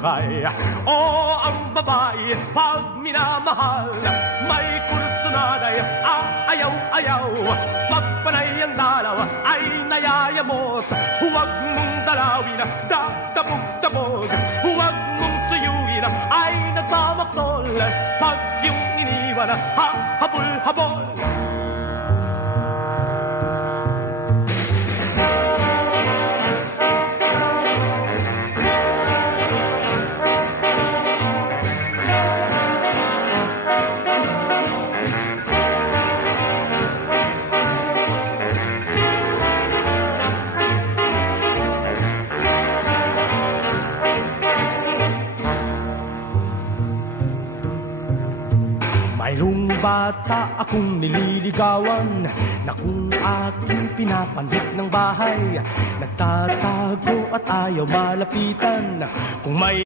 buhay. O ang babae pag minamahal, may kursunada ang ayaw-ayaw. Pag panay ang dalaw ay nayayamot, huwag mong dalawin, dadabog-dabog. Huwag mong suyuin, ay nagmamaktol. Pag yung iniwan, habol-habol. Mayroong bata akong nililigawan na kung aking pinapanhik ng bahay, nagtatago at ayaw malapitan. Kung may